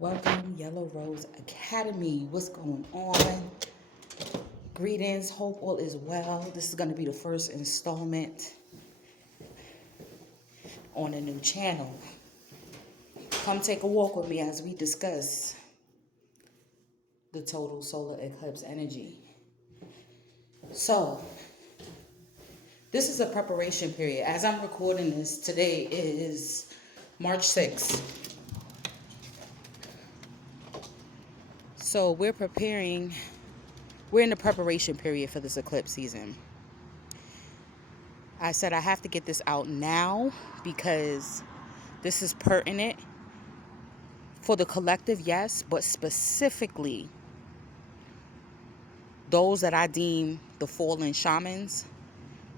Welcome, Yellow Rose Academy. What's going on? Greetings. Hope all is well. This is going to be the first installment on a new channel. Come take a walk with me as we discuss the total solar eclipse energy. So, this is a preparation period. As I'm recording this, today is March 6th. So, we're in the preparation period for this eclipse season. I said I have to get this out now because this is pertinent for the collective, yes, but specifically those that I deem the fallen shamans,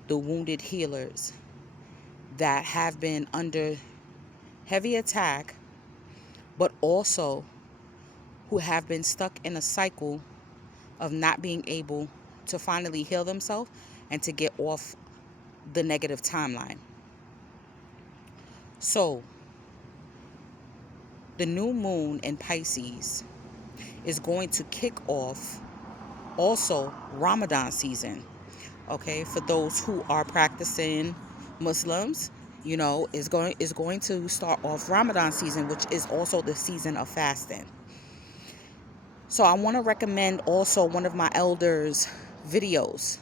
the wounded healers that have been under heavy attack, but also who have been stuck in a cycle of not being able to finally heal themselves and to get off the negative timeline. So, the new moon in Pisces is going to kick off also Ramadan season. Okay, for those who are practicing Muslims, is going to start off Ramadan season, which is also the season of fasting. So I want to recommend also one of my elders' videos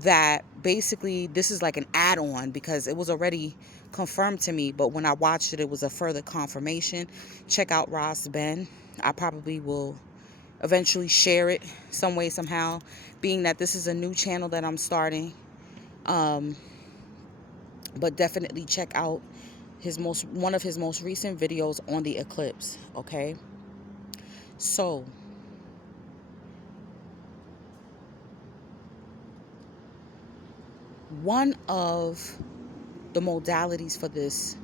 that basically this is like an add-on because it was already confirmed to me, but when I watched it, it was a further confirmation. Check out Ross Ben. I probably will eventually share it some way, somehow, being that this is a new channel that I'm starting. But definitely check out one of his most recent videos on the eclipse, okay? So, one of the modalities for this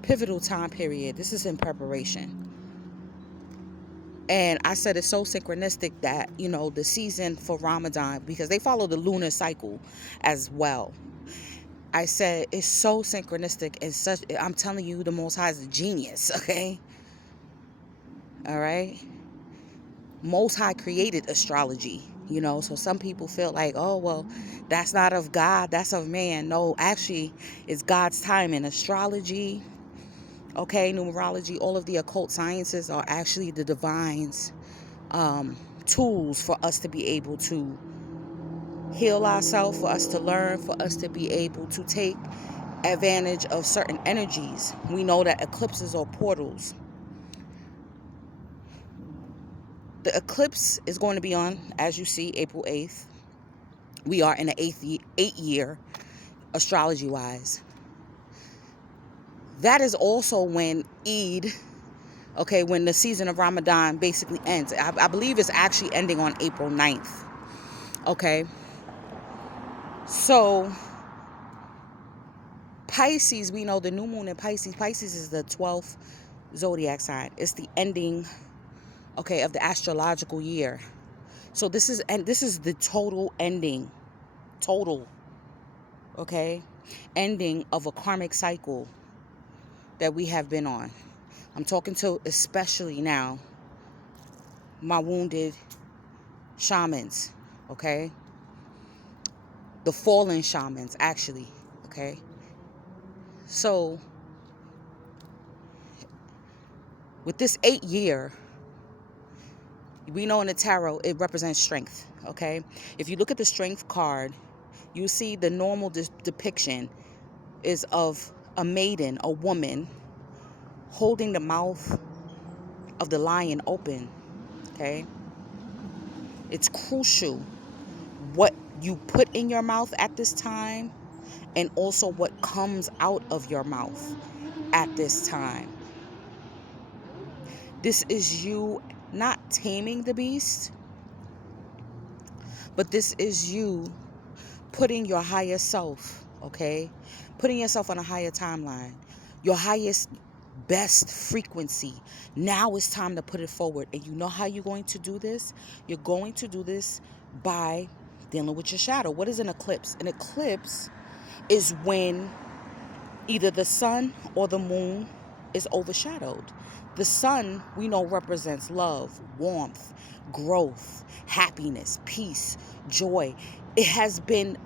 pivotal time period, this is in preparation. And I said it's so synchronistic that, the season for Ramadan, because they follow the lunar cycle as well. I said it's so synchronistic and I'm telling you, the Most High is a genius, okay? All right? Most High created astrology, so some people feel like, oh, well, that's not of God, that's of man. No, actually, it's God's timing. Astrology, okay, numerology, all of the occult sciences are actually the divine's tools for us to be able to heal ourselves, for us to learn, for us to be able to take advantage of certain energies. We know that eclipses are portals. The eclipse is going to be on, as you see, April 8th. We are in the eighth year, astrology-wise. That is also when Eid, okay, when the season of Ramadan basically ends. I believe it's actually ending on April 9th. Okay. So, Pisces, we know the new moon in Pisces. Pisces is the 12th zodiac sign. It's the ending, okay, of the astrological year. So this is the total ending, okay, ending of a karmic cycle that we have been on. I'm talking to especially now my wounded shamans, okay, the fallen shamans actually, okay. So with this 8 year, we know in the tarot it represents strength, okay. If you look at the strength card, you see the normal depiction is of a maiden, a woman, holding the mouth of the lion open, okay. It's crucial what you put in your mouth at this time and also what comes out of your mouth at this time. This is you not taming the beast, but this is you putting your higher self, okay? Putting yourself on a higher timeline, your highest, best frequency. Now it's time to put it forward. And you know how you're going to do this? You're going to do this by dealing with your shadow. What is an eclipse? An eclipse is when either the sun or the moon is overshadowed. The sun, we know, represents love, warmth, growth, happiness, peace, joy. It has been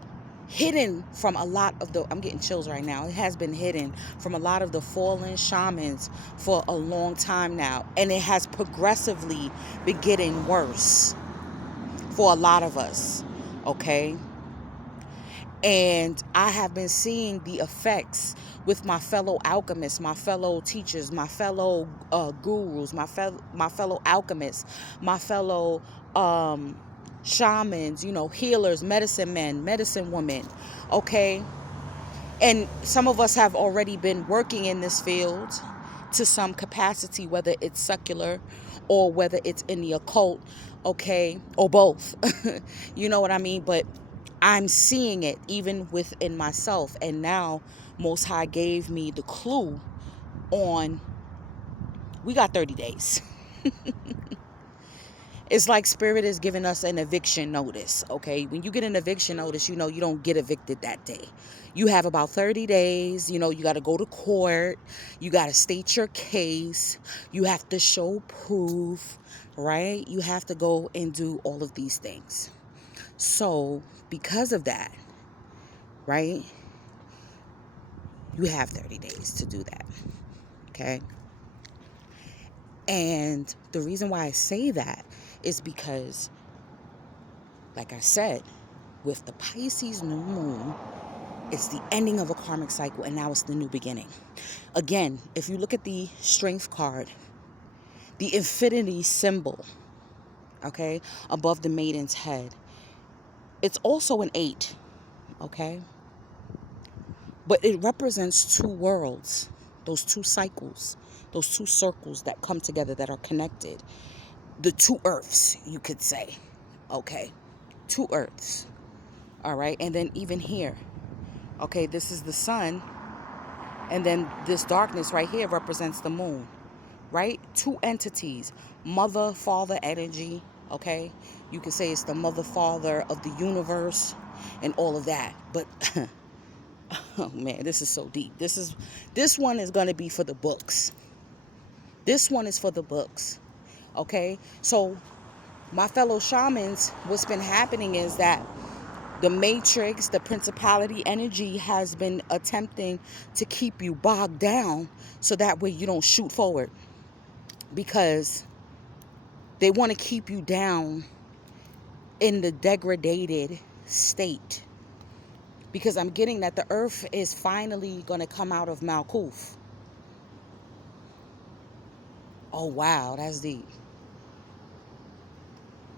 hidden from a lot of the, I'm getting chills right now. It has been hidden from a lot of the fallen shamans for a long time now. And it has progressively been getting worse for a lot of us. Okay? And I have been seeing the effects with my fellow alchemists, my fellow teachers, my fellow gurus, my fellow alchemists, my fellow shamans, healers, medicine men, medicine women. Okay. And some of us have already been working in this field to some capacity, whether it's secular or whether it's in the occult, okay, or both. You know what I mean? But I'm seeing it even within myself. And now Most High gave me the clue on, we got 30 days. It's like Spirit is giving us an eviction notice, okay? When you get an eviction notice, you don't get evicted that day. You have about 30 days. You got to go to court. You got to state your case. You have to show proof, right? You have to go and do all of these things. So because of that, right, you have 30 days to do that, okay? And the reason why I say that is because, like I said, with the Pisces new moon, it's the ending of a karmic cycle, and now it's the new beginning. Again, if you look at the strength card, the infinity symbol, okay, above the maiden's head, it's also an 8, okay? But it represents two worlds, those two cycles, those two circles that come together, that are connected. The two earths, you could say, okay? Two earths, all right? And then even here, okay, this is the sun, and then this darkness right here represents the moon, right? Two entities, mother, father energy, okay? You could say it's the mother, father of the universe and all of that. But, oh man, this is so deep. This one is going to be for the books. This one is for the books, okay? So my fellow shamans, what's been happening is that the matrix, the principality energy has been attempting to keep you bogged down so that way you don't shoot forward, because they want to keep you down in the degraded state. Because I'm getting that the earth is finally going to come out of Malkuth. Oh, wow, that's deep.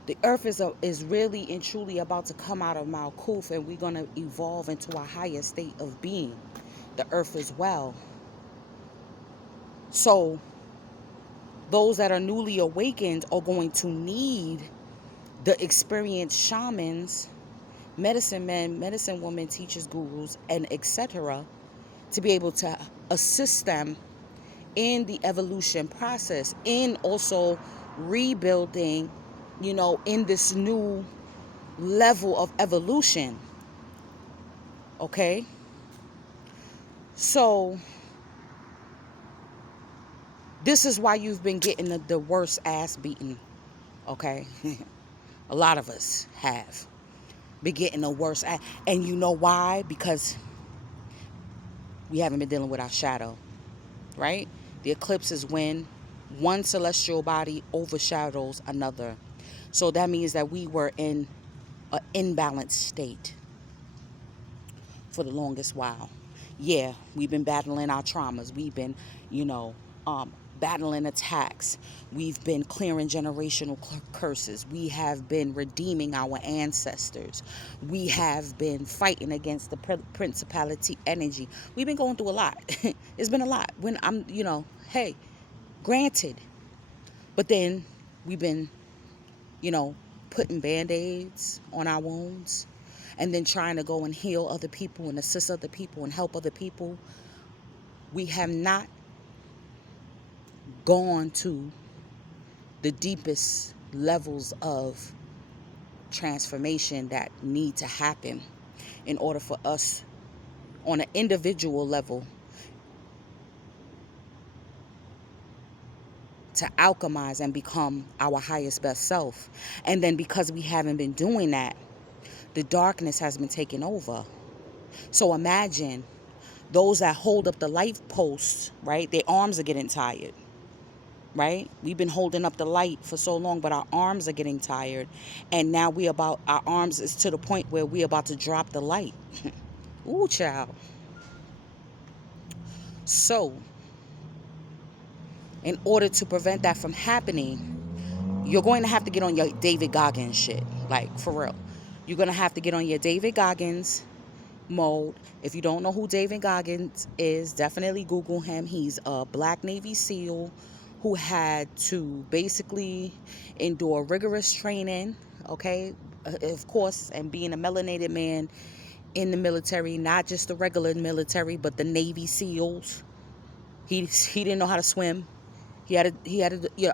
The earth is really and truly about to come out of Malkuth, and we're going to evolve into a higher state of being. The earth as well. So those that are newly awakened are going to need the experienced shamans, medicine men, medicine women, teachers, gurus, and etc. to be able to assist them in the evolution process, in also rebuilding, in this new level of evolution. Okay? So this is why you've been getting the worst ass beaten. Okay? A lot of us have been getting the worst ass. And you know why? Because we haven't been dealing with our shadow. Right? The eclipse is when one celestial body overshadows another. So that means that we were in an imbalanced state for the longest while. Yeah, we've been battling our traumas. We've been, battling attacks. We've been clearing generational curses. We have been redeeming our ancestors. We have been fighting against the principality energy. We've been going through a lot. It's been a lot. When hey, granted. But then we've been, putting band-aids on our wounds, and then trying to go and heal other people and assist other people and help other people. We have not gone to the deepest levels of transformation that need to happen in order for us on an individual level to alchemize and become our highest best self. And then because we haven't been doing that, the darkness has been taking over. So imagine those that hold up the light posts, right? Their arms are getting tired, right? We've been holding up the light for so long, but our arms are getting tired. And now our arms is to the point where we're about to drop the light. Ooh, child. So, in order to prevent that from happening, you're going to have to get on your David Goggins shit. Like, for real. You're going to have to get on your David Goggins mode. If you don't know who David Goggins is, definitely Google him. He's a black Navy SEAL who had to basically endure rigorous training, okay? Of course, and being a melanated man in the military, not just the regular military, but the Navy SEALs. He didn't know how to swim. Yeah,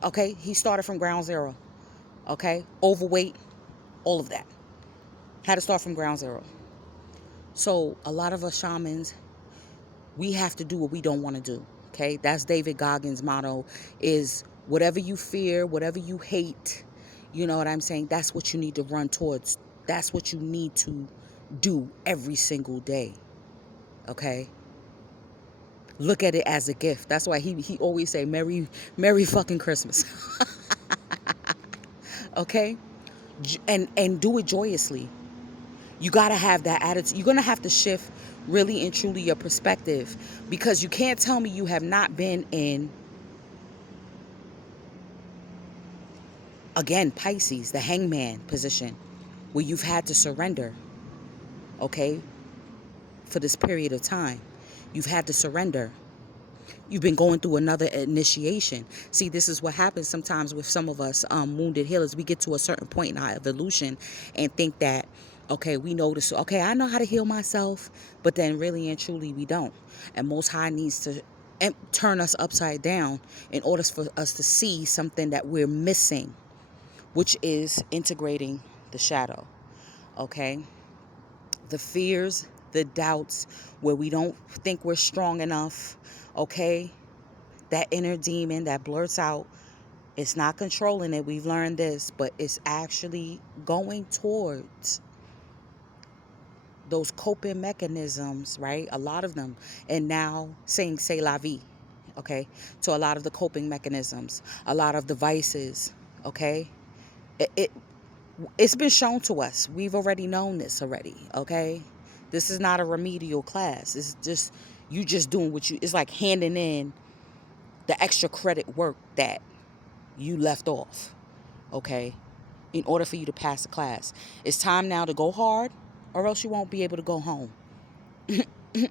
okay? He started from ground zero, okay? Overweight, all of that. Had to start from ground zero. So a lot of us shamans, we have to do what we don't want to do. Okay, that's David Goggins' motto: is whatever you fear, whatever you hate, you know what I'm saying, that's what you need to run towards. That's what you need to do every single day. Okay, look at it as a gift. That's why he always say merry fucking Christmas. Okay, and do it joyously. You got to have that attitude. You're going to have to shift really and truly your perspective, because you can't tell me you have not been in, again, Pisces, the hangman position, where you've had to surrender, okay, for this period of time. You've had to surrender. You've been going through another initiation. See, this is what happens sometimes with some of us wounded healers. We get to a certain point in our evolution and think that, okay, we know this. Okay, I know how to heal myself, but then really and truly we don't. And Most High needs to turn us upside down in order for us to see something that we're missing, which is integrating the shadow. Okay, the fears, the doubts, where we don't think we're strong enough. Okay, that inner demon that blurts out, it's not controlling it. We've learned this, but it's actually going towards those coping mechanisms, right? A lot of them. And now saying c'est la vie, okay? To a lot of the coping mechanisms, a lot of devices, okay? It's been shown to us. We've already known this already, okay? This is not a remedial class. It's just, you just doing what you, it's like handing in the extra credit work that you left off, okay, in order for you to pass the class. It's time now to go hard, or else you won't be able to go home. It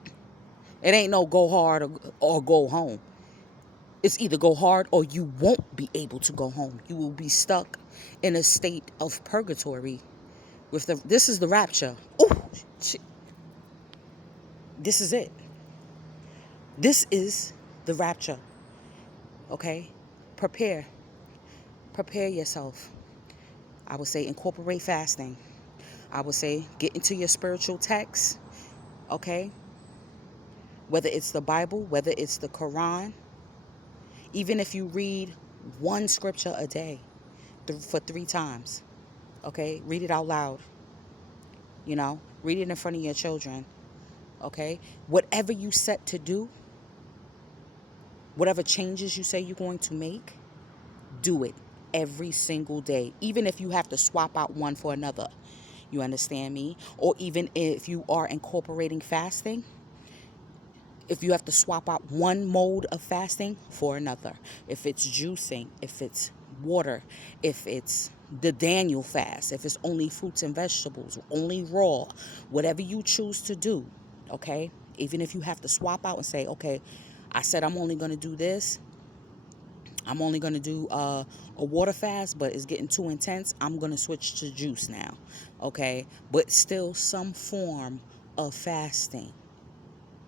ain't no go hard or go home. It's either go hard or you won't be able to go home. You will be stuck in a state of purgatory. This is the rapture. Oh, shit. This is it. This is the rapture. Okay, prepare yourself. I would say incorporate fasting. I would say get into your spiritual texts, okay? Whether it's the Bible, whether it's the Quran, even if you read one scripture a day for 3 times, okay? Read it out loud, read it in front of your children, okay? Whatever you set to do, whatever changes you say you're going to make, do it every single day, even if you have to swap out one for another. You understand me? Or even if you are incorporating fasting, if you have to swap out one mode of fasting for another, if it's juicing, if it's water, if it's the Daniel fast, if it's only fruits and vegetables, only raw, whatever you choose to do, okay? Even if you have to swap out and say, okay, I said I'm only going to do this. I'm only going to do a water fast, but it's getting too intense. I'm going to switch to juice now, okay? But still some form of fasting,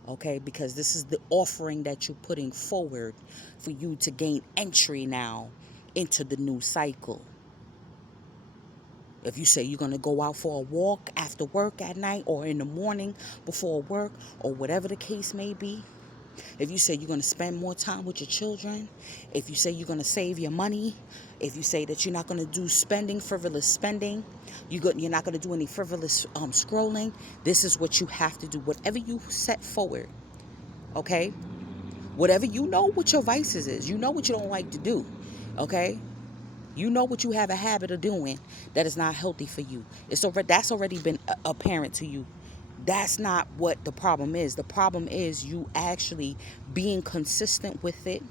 okay? Because this is the offering that you're putting forward for you to gain entry now into the new cycle. If you say you're going to go out for a walk after work at night or in the morning before work or whatever the case may be, If you say you're going to spend more time with your children, if you say you're going to save your money, if you say that you're not going to do frivolous spending, you're not going to do any frivolous scrolling, this is what you have to do. Whatever you set forward, okay? Whatever, you know what your vices is. You know what you don't like to do, okay? You know what you have a habit of doing that is not healthy for you. That's already been apparent to you. That's not what the problem is. The problem is you actually being consistent with it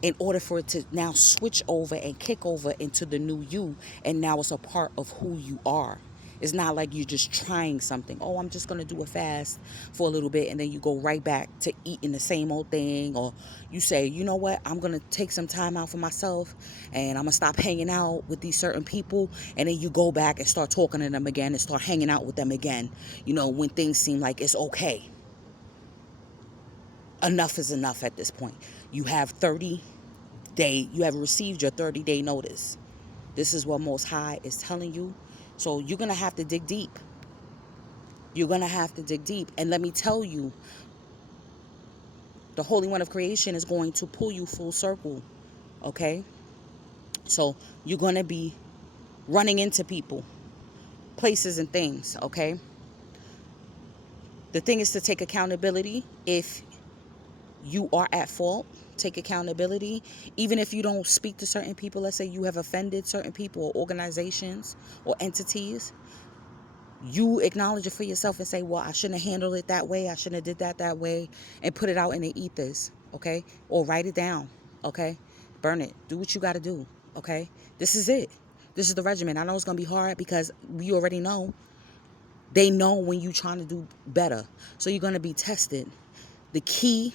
in order for it to now switch over and kick over into the new you, and now it's a part of who you are. It's not like you're just trying something. Oh, I'm just going to do a fast for a little bit, and then you go right back to eating the same old thing. Or you say, you know what, I'm going to take some time out for myself, and I'm going to stop hanging out with these certain people. And then you go back and start talking to them again and start hanging out with them again, when things seem like it's okay. Enough is enough at this point. You have you have received your 30-day notice. This is what Most High is telling you. So you're going to have to dig deep. You're going to have to dig deep. And let me tell you, the Holy One of Creation is going to pull you full circle. Okay? So you're going to be running into people, places, and things. Okay? The thing is to take accountability. If you are at fault, take accountability. Even if you don't speak to certain people, let's say you have offended certain people or organizations or entities, you acknowledge it for yourself and say, well, I shouldn't have handled it that way. I shouldn't have did that way, and put it out in the ethers. Okay? Or write it down. Okay? Burn it. Do what you got to do. Okay? This is it. This is the regimen. I know it's going to be hard because we already know. They know when you're trying to do better. So you're going to be tested. The key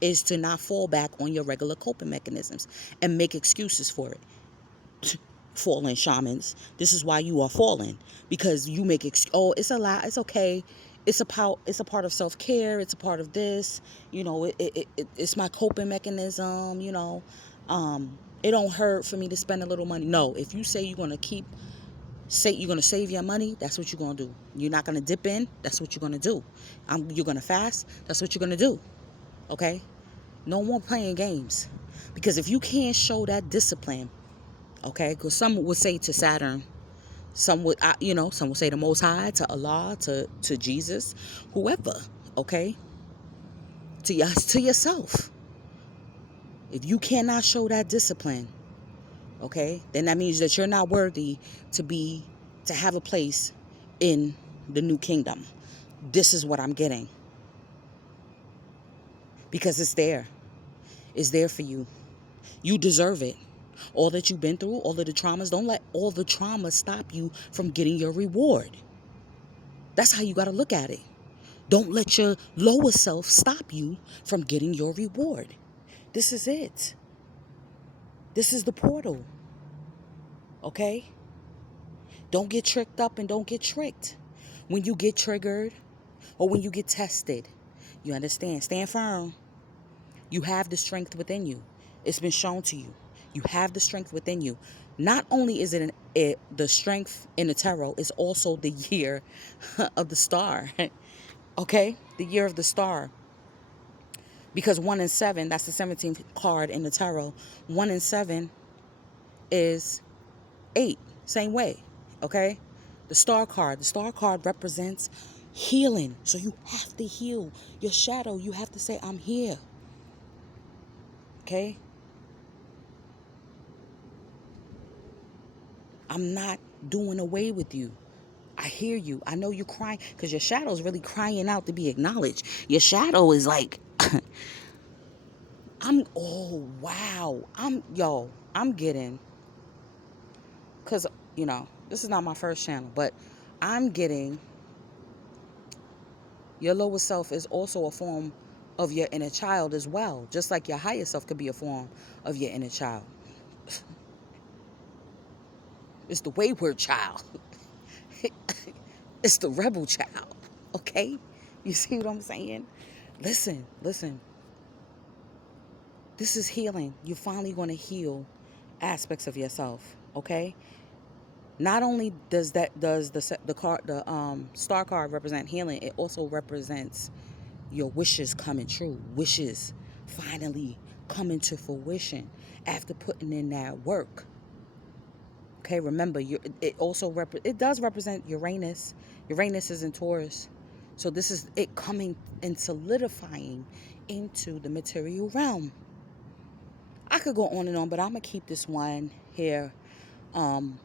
is to not fall back on your regular coping mechanisms and make excuses for it. Fallen shamans, this is why you are falling, because you make it's a lot, it's okay, it's a part of self-care, it's a part of this, it's my coping mechanism, it don't hurt for me to spend a little money. No, if you say you're going to save your money, that's what you're going to do. You're not going to dip in, that's what you're going to do. You're going to fast, that's what you're going to do. Okay? No more playing games. Because if you can't show that discipline, okay, because some would say to Saturn, some would say to Most High, to Allah, to Jesus, whoever, okay, to yourself. If you cannot show that discipline, okay, then that means that you're not worthy to have a place in the new kingdom. This is what I'm getting. Because it's there. It's there for you. You deserve it. All that you've been through, all of the traumas, don't let all the traumas stop you from getting your reward. That's how you got to look at it. Don't let your lower self stop you from getting your reward. This is it. This is the portal. Okay? Don't get tricked up and don't get tricked. When you get triggered or when you get tested, you understand. Stand firm. You have the strength within you. It's been shown to you. You have the strength within you. Not only is it the strength in the tarot, it's also the year of the star. Okay? The year of the star. Because 1 and 7, that's the 17th card in the tarot. 1 and 7 is 8. Same way. Okay? The star card represents healing. So you have to heal your shadow. You have to say, I'm here. Okay? I'm not doing away with you. I hear you. I know you're crying because your shadow is really crying out to be acknowledged. Your shadow is like, oh, wow. I'm getting, because, this is not my first channel, but I'm getting, your lower self is also a form of your inner child as well. Just like your higher self could be a form of your inner child. It's the wayward child. It's the rebel child. Okay? You see what I'm saying? Listen. This is healing. You're finally going to heal aspects of yourself. Okay? Not only does the star card represent healing, it also represents your wishes coming true, wishes finally coming to fruition after putting in that work. Okay, remember, it also it does represent Uranus. Uranus is in Taurus, so this is it coming and solidifying into the material realm. I could go on and on, but I'm gonna keep this one here. Um,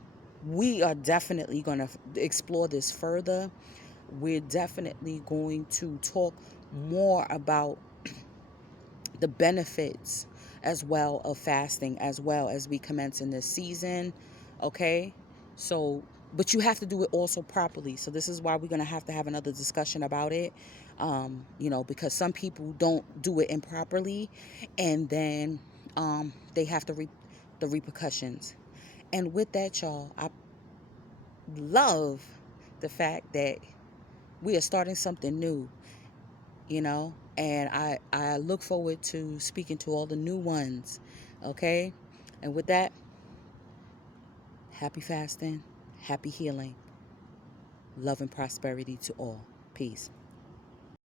we are definitely gonna explore this further. We're definitely going to talk more about the benefits as well of fasting as well as we commence in this season. Okay, so but you have to do it also properly, so this is why we're going to have another discussion about it. Because some people don't do it improperly, and then they have to reap the repercussions. And with that, y'all, I love the fact that we are starting something new, and I look forward to speaking to all the new ones. Okay, and with that, happy fasting, happy healing, love and prosperity to all. Peace.